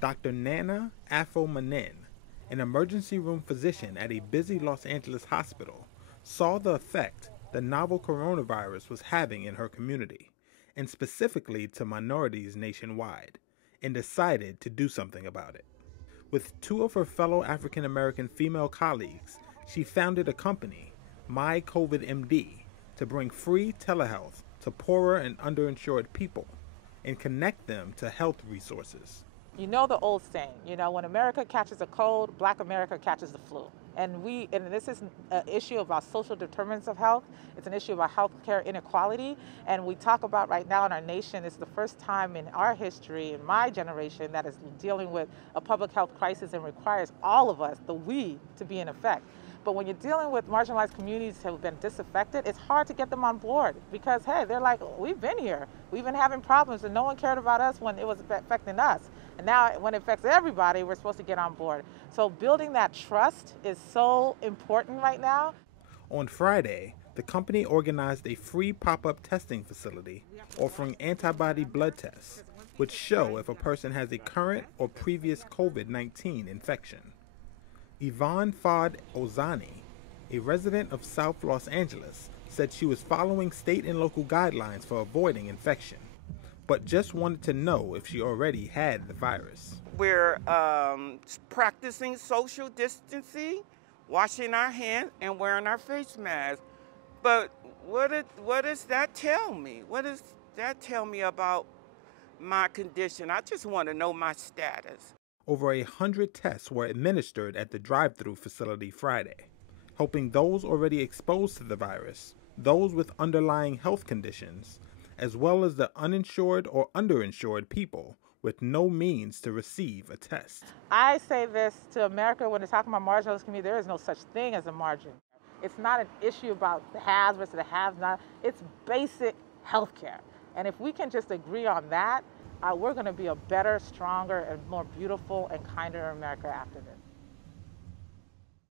Dr. Nana Afo-Manin, an emergency room physician at a busy Los Angeles hospital, saw the effect the novel coronavirus was having in her community, and specifically to minorities nationwide, and decided to do something about it. With two of her fellow African American female colleagues, she founded a company, My COVID MD, to bring free telehealth to poorer and underinsured people and connect them to health resources. You know the old saying, when America catches a cold, Black America catches the flu. And this is an issue about social determinants of health. It's an issue about healthcare inequality. And we talk about right now in our nation, it's the first time in our history, in my generation, that is dealing with a public health crisis and requires all of us, the we, to be in effect. But when you're dealing with marginalized communities who have been disaffected, it's hard to get them on board because, hey, they're like, we've been here. We've been having problems and no one cared about us when it was affecting us. And now when it affects everybody, we're supposed to get on board. So building that trust is so important right now. On Friday, the company organized a free pop-up testing facility offering antibody blood tests, which show if a person has a current or previous COVID-19 infection. Yvonne Fod Ozani, a resident of South Los Angeles, said she was following state and local guidelines for avoiding infection, but just wanted to know if she already had the virus. We're practicing social distancing, washing our hands, and wearing our face masks. But what does that tell me? What does that tell me about my condition? I just want to know my status. Over 100 tests were administered at the drive-through facility Friday, helping those already exposed to the virus, those with underlying health conditions, as well as the uninsured or underinsured people with no means to receive a test. I say this to America when they're talking about marginalized community, there is no such thing as a margin. It's not an issue about the haves versus the have-not. It's basic health care. And if we can just agree on that, we're going to be a better, stronger, and more beautiful and kinder America after this.